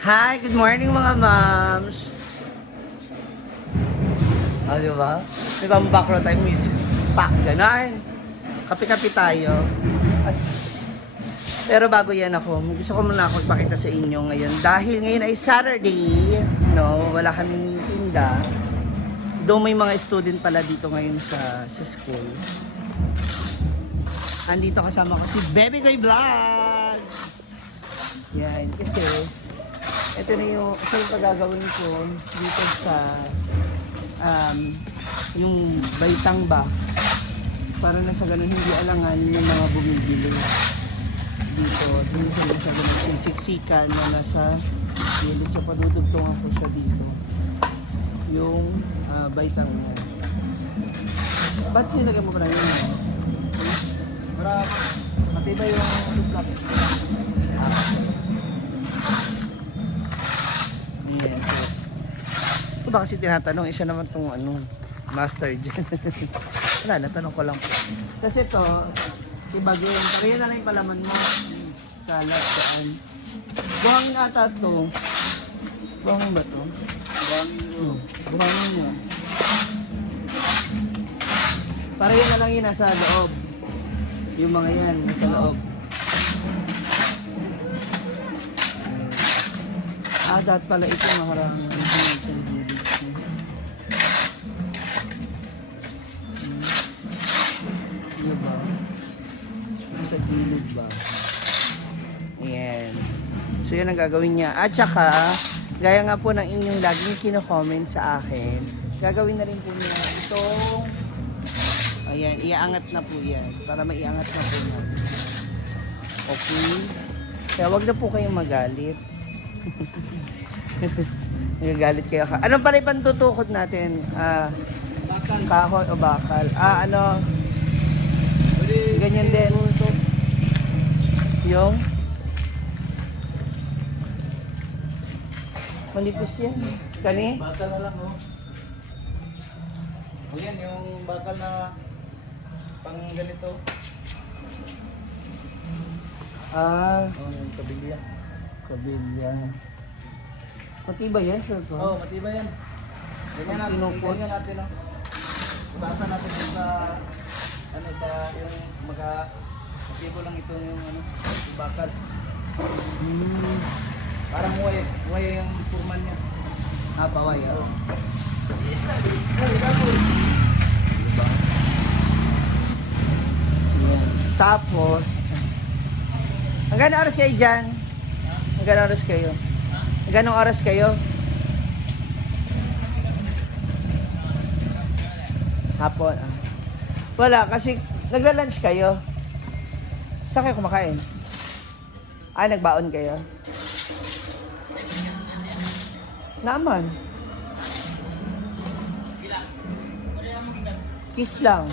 Hi, good morning mga moms. Diba? May background tayo music. Ganon. Kape-kape tayo. Ay. Pero bago yan gusto ko muna ako ipakita sa inyo ngayon. Dahil ngayon ay Saturday, wala kaming tinda. Though may mga student pala dito ngayon sa school. Andito kasama ko si Baby Koy Vlog. Yan, kasi ito na yung pagagawin ko dito sa yung baitang ba, para na sa ganun hindi alangan yung mga bumibili dito sa ganun siksikan na nasa gilid. So padudugtungan ko siya dito yung baitang mo. Ba't nilagyan mo pa na yun? Para matibay yung tublak. Yes. Ito ba kasi tinatanong, isa naman itong master dyan. Wala, natanong ko lang po. Kasi ito, ibagin. Pero yan na lang yung palaman mo. Kalat, saan. Buhangin ata ito. Buhangin ba ito? Buhangin mo. Para yan na lang yung nasa loob. Yung mga yan, nasa loob. Dapat pala ito maharang diba? Nasa gilid ba? Ayan. So yan ang gagawin niya. At saka, gaya nga po ng inyong laging kino-comment sa akin, gagawin na rin po niya itong ayan, iaangat na po yan. Para maiangat na po yan. Okay? Kaya wag na po kayong magalit. Nagagalit kayo. Ano pa rin pantutukod natin? Bakal. Kahoy o bakal? Ganyan din. Yung? Manipis yan. Kani? Bakal na lang, oh. O yan, yung bakal na pang ganito. Yung kabilya. Kabilya. Matibay yan, sure ko? Oo, matibay yan. Ganyan natin, no? Utasan natin sa, yung matibo lang ito yung, yung bakal. Parang huway yung purman niya. Baway, Oo. Diba? Yan. Tapos, hanggang oras kayo dyan? Hanggang oras kayo? Ganong oras kayo? Hapon. Wala, kasi nagla-lunch kayo. Saan kayo kumakain? Nagbaon kayo? Naman. Kiss lang.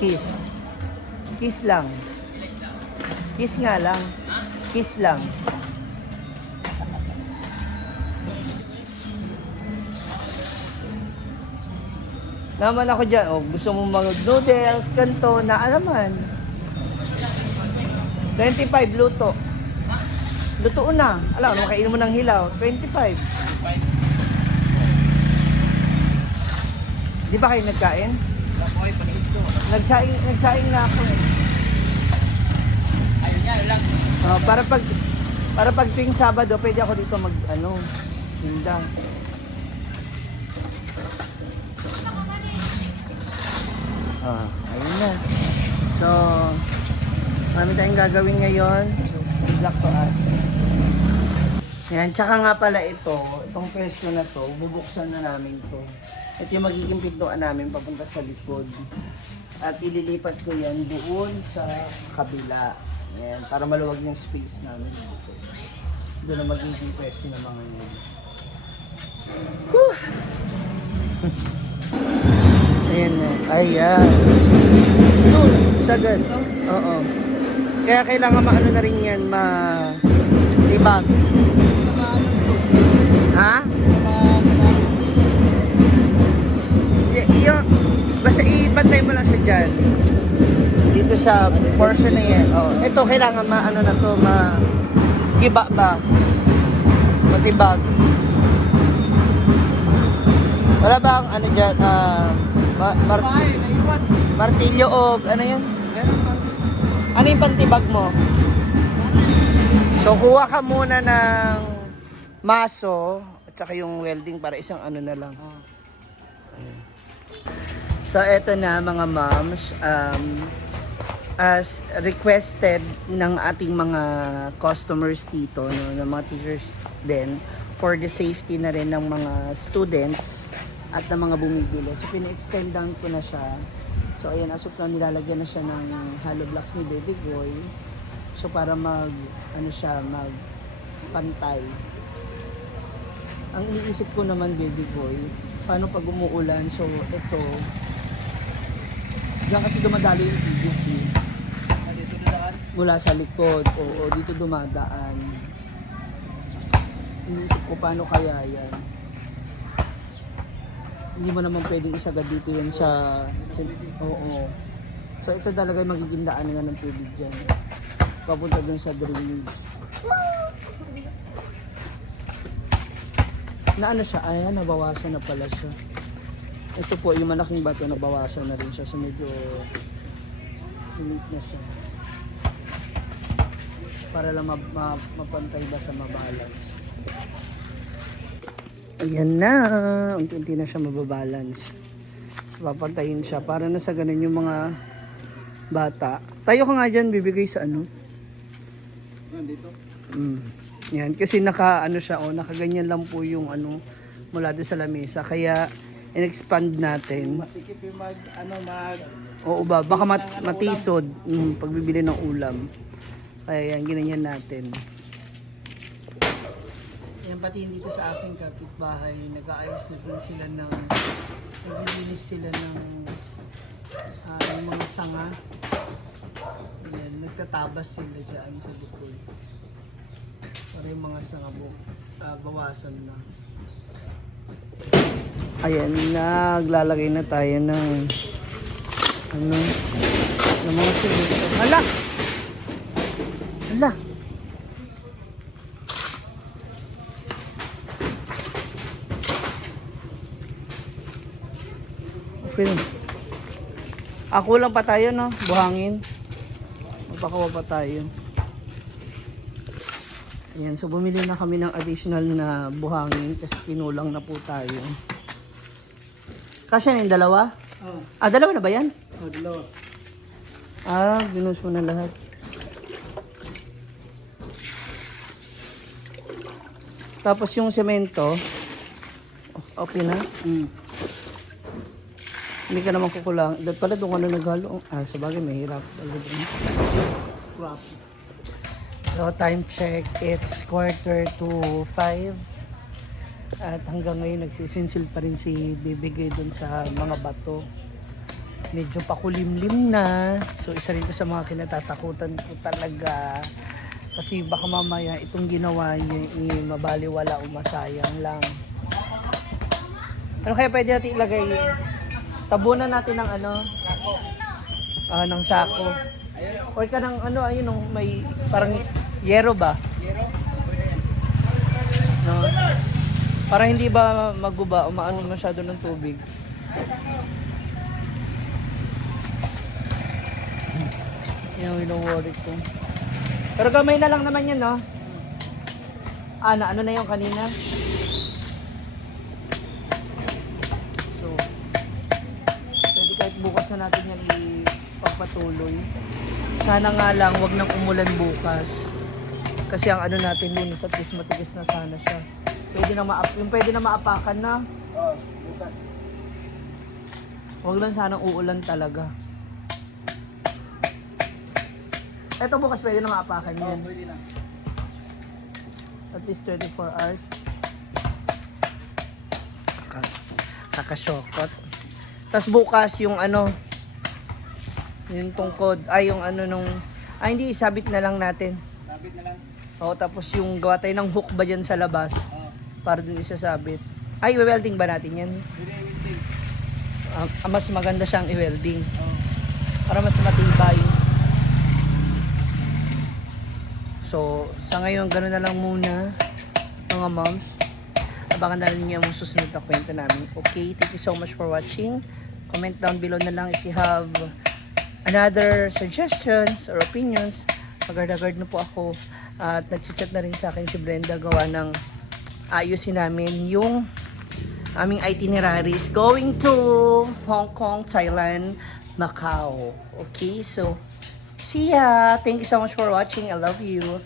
Kiss. Kiss lang. Kiss nga lang. Kiss lang. Naman ako dyan, gusto mo mag-noodles, ganito, naman. 25 luto. Luto na. Alam, makainom mo ng hilaw. 25. Di ba kayo nagkain? Nagsaing na ako eh. Ayun yan lang. Para pag tuwing Sabado, pwede ako dito tinda. Ayun na. So, marami tayong gagawin ngayon. Good luck to us. Yan, tsaka nga pala itong pwesto na to, bubuksan na namin to. Ito yung magiging pintuan namin papunta sa likod. At ililipat ko yan doon sa kabila. Yan, para maluwag yung space namin dito. Doon na magiging pwesto ng mga yun. Ayan na. Ayan. Sagad. Oo. Kaya kailangan maano na rin yan, libag. Ha? Basta ibantay mo lang sa dyan. Dito sa portion na yan. Ito kailangan maano na to, giba ba? Matibag. Wala ba ang ano dyan? naiwan. Martilyo o ano yun? Ano yung pantibag mo? So, kuha ka muna ng maso at saka yung welding para isang ano na lang. So, eto na mga moms. As requested ng ating mga customers dito, no, ng mga teachers din, for the safety na rin ng mga students at ng mga bumibili. So, pina-extendan ko na siya. So, ayan, as of now, nilalagyan na siya ng hollow blocks ni Baby Boy. So, para mag pantay. Ang iniisip ko naman, Baby Boy, paano pag umuulan? So, ito, diyan kasi dumadalo yung PVC. Dito na daan. Mula sa likod, o dito dumadaan. Iniisip ko paano kaya yan. Hindi mo naman pwedeng isagad dito yan sa oo. So ito talaga yung magiging daan nga ng tubig dyan. Papunta dun sa drainage. Na ano siya? Ayan, nabawasan na pala siya. Ito po, yung malaking bato, nabawasan na rin siya. So medyo ulit na siya. Para lang mapantay ba sa mabalance. Ayan na. Unti-unti na siya mababalance. Papantayin siya. Para na sa ganun yung mga bata. Tayo ka nga dyan, bibigay sa ano? Dito. Yan. Kasi naka-ano siya, nakaganyan lang po yung ano, mula doon sa lamesa. Kaya, in-expand natin. Masikip yung Oo ba? Baka matisod pagbibili ng ulam. Kaya yan, ginanyan natin. Yan pati dito sa aking kapitbahay, nag-aayos na din sila ng, naglilinis sila ng yung mga sanga. Yan, nagtatabas sila dyan sa likod. Para yung mga sanga bawasan na. Ayan, naglalagay na tayo ng ng mga simento. Hala! Hala! Okay. Ako lang pa tayo, no? Buhangin. Magpakawa pa tayo. Ayan, so bumili na kami ng additional na buhangin kasi pinulang na po tayo. Kasya na yung dalawa? Oo. Dalawa na ba yan? Dalawa. Ginusto mo na lahat. Tapos yung semento, okay na? Hindi ka naman kukulang. Dahil pala doon ka na naghalo. Sabagay, mahirap. So, time check. It's 4:45. At hanggang ngayon, nagsisinsil pa rin si Bibigay doon sa mga bato. Medyo pakulimlim na. So, isa rin to sa mga kinatatakutan ko talaga. Kasi baka mamaya itong ginawa niya, mabaliwala o masayang lang. Ano kaya pwede natin ilagay? Tabunan natin ng sako. Ng sako. Or ka ng ayun, may parang yero ba? Yero? No? Para hindi ba maguba o maano masyado ng tubig. Yan ang wino-worry ko. Pero gamay na lang naman yan, no? Ano na yung kanina? So, pwede kahit bukas na natin yan ipagpatuloy. Sana nga lang, wag nang umulan bukas. Kasi ang natin lunes at least matigas na sana siya. Pwede na maapakan na. Oo, bukas. Wag lang sanang uulan talaga. Eto bukas pwede na maapakan yan. Pwede na. At least 24 hours. Kakasyokot. Tapos bukas yung yung tungkod, yung hindi, isabit na lang natin. Sabit na lang. Oo, tapos yung gawa tayo ng hook ba dyan sa labas, Oo. para dun isasabit. I-welding ba natin yan? Pwede i-welding. Mas maganda siyang i-welding. Oo. Para mas matibay. So, sa ngayon, gano'n na lang muna. mga moms. Abangan na rin niyo yung susunod na kwento namin. Okay, thank you so much for watching. Comment down below na lang if you have another suggestions or opinions. Mag-guard na po ako. At nag-chat na rin sa akin si Brenda gawa ng ayusin namin yung aming itineraries going to Hong Kong, Thailand, Macau. Okay, so see ya. Thank you so much for watching. I love you.